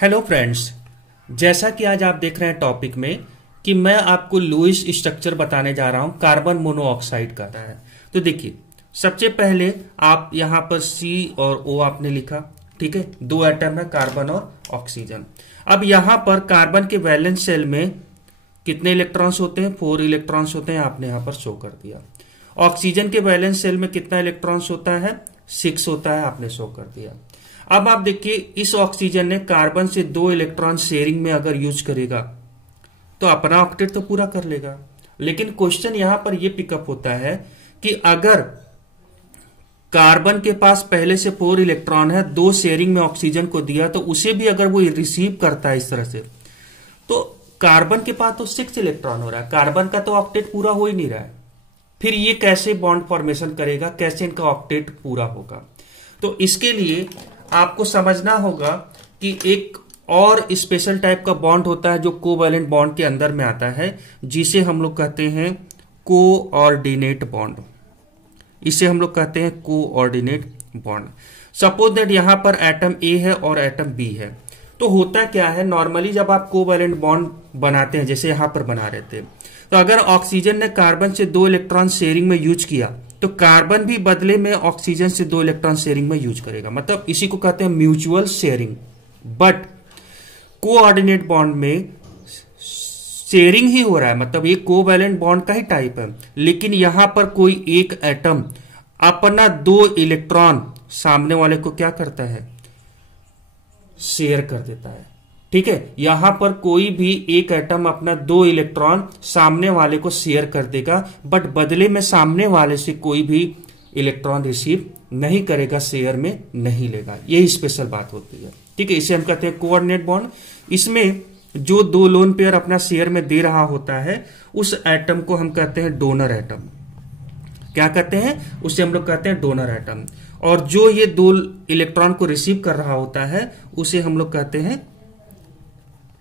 Hello friends, जैसा कि आज आप देख रहे हैं टॉपिक में कि मैं आपको लुईस स्ट्रक्चर बताने जा रहा हूं कार्बन मोनोऑक्साइड का है। तो देखिए, सबसे पहले आप यहां पर C और O आपने लिखा, ठीक है। दो एटम है, कार्बन और ऑक्सीजन। अब यहां पर कार्बन के वैलेंस शेल में कितने इलेक्ट्रॉन्स होते हैं? 4 इलेक्ट्रॉन्स होते हैं, आपने यहां पर शो कर दिया। ऑक्सीजन के वैलेंस शेल में कितना इलेक्ट्रॉन्स होता है? 6 होता है, आपने शो कर दिया। अब आप देखिए, इस ऑक्सीजन ने कार्बन से 2 इलेक्ट्रॉन शेयरिंग में अगर यूज करेगा तो अपना ऑक्टेट तो पूरा कर लेगा। लेकिन क्वेश्चन यहां पर यह पिकअप होता है कि अगर कार्बन के पास पहले से 4 इलेक्ट्रॉन है, 2 शेयरिंग में ऑक्सीजन को दिया, तो उसे भी अगर वो रिसीव करता है इस तरह से, तो कार्बन के पास तो 6 इलेक्ट्रॉन हो रहा है, कार्बन का तो ऑक्टेट पूरा हो ही नहीं रहा है। फिर ये कैसे बॉन्ड फॉर्मेशन करेगा, कैसे इनका ऑक्टेट पूरा होगा? तो इसके लिए आपको समझना होगा कि एक और स्पेशल टाइप का बॉन्ड होता है जो कोवैलेंट बॉन्ड के अंदर में आता है, जिसे हम लोग कहते हैं कोऑर्डिनेट बॉन्ड। इसे हम लोग कहते हैं कोऑर्डिनेट बॉन्ड। सपोज दैट यहां पर एटम ए है और एटम बी है, तो होता क्या है, नॉर्मली जब आप कोवैलेंट बॉन्ड बनाते हैं, जैसे यहां पर बना रहे थे, तो अगर ऑक्सीजन ने कार्बन से 2 इलेक्ट्रॉन शेयरिंग में यूज किया, तो कार्बन भी बदले में ऑक्सीजन से 2 इलेक्ट्रॉन शेयरिंग में यूज करेगा। मतलब इसी को कहते हैं mutual sharing. But coordinate bond में शेयरिंग ही हो रहा है, मतलब ये कोवैलेंट बॉन्ड का ही टाइप है, लेकिन यहां पर कोई एक एटम अपना 2 इलेक्ट्रॉन सामने वाले को क्या करता है? शेयर कर देता है। ठीक है, यहां पर कोई भी एक एटम अपना 2 इलेक्ट्रॉन सामने वाले को शेयर कर देगा, बट बदले में सामने वाले से कोई भी इलेक्ट्रॉन रिसीव नहीं करेगा, शेयर में नहीं लेगा। यही स्पेशल बात होती है। ठीक है, इसे हम कहते हैं कोऑर्डिनेट बॉन्ड। इसमें जो 2 लोन पेयर अपना शेयर में दे रहा होता है, उस एटम को हम कहते हैं डोनर एटम। क्या कहते हैं? उसे हम लोग कहते हैं डोनर एटम। और जो ये 2 इलेक्ट्रॉन को रिसीव कर रहा होता है, उसे हम लोग कहते हैं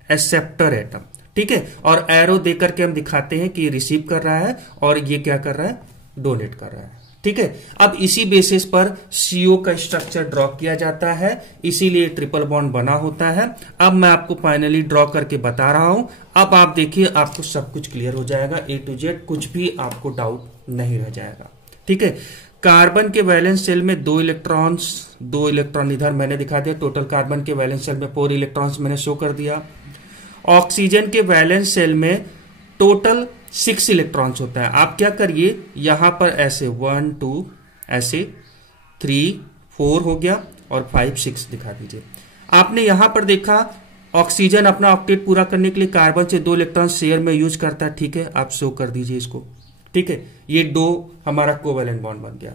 एक्सेप्टर एटम। ठीक है, और एरो देकर के हम दिखाते हैं कि ये रिसीव कर रहा है और ये क्या कर रहा है? डोनेट कर रहा है। ठीक है, अब इसी बेसिस पर CO का स्ट्रक्चर ड्रॉ किया जाता है, इसीलिए ट्रिपल बॉन्ड बना होता है। अब मैं आपको फाइनली ड्रॉ करके बता रहा हूं। अब आप देखिए, आपको सब कुछ क्लियर हो जाएगा, A to Z, कुछ भी आपको डाउट नहीं रह जाएगा। ठीक है, कार्बन के वैलेंस शेल में 2 इलेक्ट्रॉन इधर मैंने दिखा दिया। टोटल कार्बन के वैलेंस शेल में 4 इलेक्ट्रॉन्स मैंने शो कर दिया। ऑक्सीजन के वैलेंस शेल में टोटल 6 इलेक्ट्रॉन्स होता है। आप क्या करिए, यहां पर ऐसे 1 2 ऐसे 3 4 हो गया और 5 6 दिखा दीजिए। आपने यहां पर देखा, ऑक्सीजन अपना ऑक्टेट पूरा करने के लिए कार्बन से 2 इलेक्ट्रॉन शेयर में यूज करता है। ठीक है, आप शो कर दीजिए इसको। ठीक है, ये 2 हमारा कोवैलेंट बॉन्ड बन गया।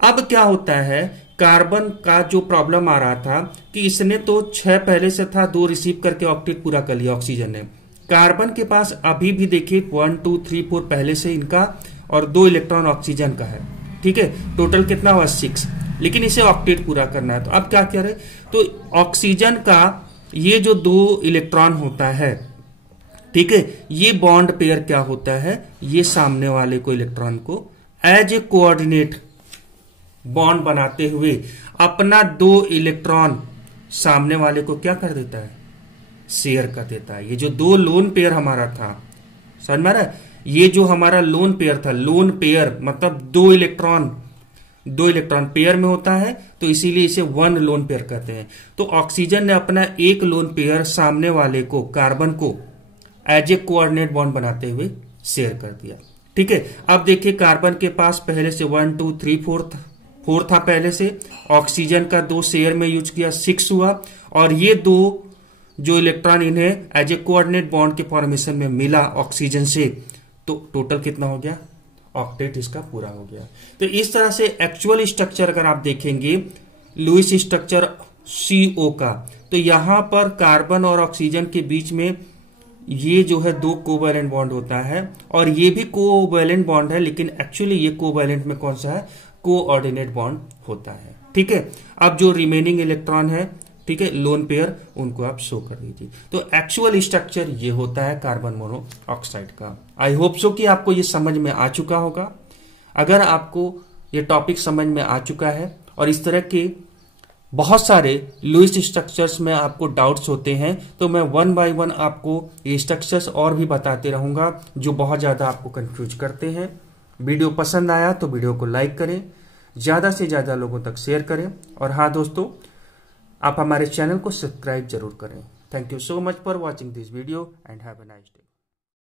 अब क्या होता है, कार्बन का जो प्रॉब्लम आ रहा था कि इसने तो 6 पहले से था, 2 रिसीव करके ऑक्टेट पूरा कर लिया ऑक्सीजन ने। कार्बन के पास अभी भी देखिए 1 2 3 4 पहले से इनका और 2 इलेक्ट्रॉन ऑक्सीजन का है। ठीक है, टोटल कितना हुआ? 6, लेकिन इसे ऑक्टेट पूरा करना है। तो अब क्या करें, तो ऑक्सीजन का ये जो 2 इलेक्ट्रॉन होता है, ठीक है, ये बॉन्ड पेयर क्या होता है, ये सामने वाले को इलेक्ट्रॉन को एज ए कोऑर्डिनेट बॉन्ड बनाते हुए अपना 2 इलेक्ट्रॉन सामने वाले को क्या कर देता है? शेयर कर देता है। ये जो 2 लोन पेयर हमारा था, समझ में आ रहा है? ये जो हमारा लोन पेयर था, लोन पेयर मतलब 2 इलेक्ट्रॉन पेयर में होता है, तो इसीलिए इसे 1 लोन पेयर कहते हैं। तो ऑक्सीजन ने अपना 1 लोन पेयर सामने वाले को, कार्बन को, एज ए कोऑर्डिनेट बॉन्ड बनाते हुए शेयर कर दिया। ठीक है, अब देखिए, कार्बन के पास पहले से 1 2 3 4 था पहले से, ऑक्सीजन का 2 शेयर में यूज किया, 6 हुआ, और ये 2 जो इलेक्ट्रॉन इन्हें एज ए कोऑर्डिनेट बॉन्ड के फॉर्मेशन में मिला ऑक्सीजन से, तो टोटल कितना हो गया? ऑक्टेट इसका पूरा हो गया। तो इस तरह से एक्चुअल स्ट्रक्चर अगर आप देखेंगे लुईस स्ट्रक्चर CO का, तो यहां पर कार्बन और ऑक्सीजन के बीच में ये जो है 2 कोवैलेंट बॉन्ड होता है, और ये भी कोवैलेंट बॉन्ड है, लेकिन एक्चुअली ये कोवैलेंट में कौन सा है? कोऑर्डिनेट बॉन्ड होता है। ठीक है, अब जो रिमेनिंग इलेक्ट्रॉन है, ठीक है, लोन पेयर, उनको आप शो कर दीजिए। तो एक्चुअल स्ट्रक्चर ये होता है कार्बन मोनोऑक्साइड का। आई होप सो कि आपको ये समझ में आ चुका होगा। अगर आपको ये टॉपिक समझ में आ चुका है और इस तरह के बहुत सारे लुईस स्ट्रक्चर्स में आपको डाउट्स होते हैं, तो मैं वन बाय वन आपको ये स्ट्रक्चर्स और भी बताते रहूंगा जो बहुत ज्यादा आपको कंफ्यूज करते हैं। वीडियो पसंद आया तो वीडियो को लाइक करें, ज्यादा से ज्यादा लोगों तक शेयर करें, और हाँ दोस्तों, आप हमारे चैनल को सब्सक्राइब जरूर करें। Thank you so much for watching this video and have a nice day.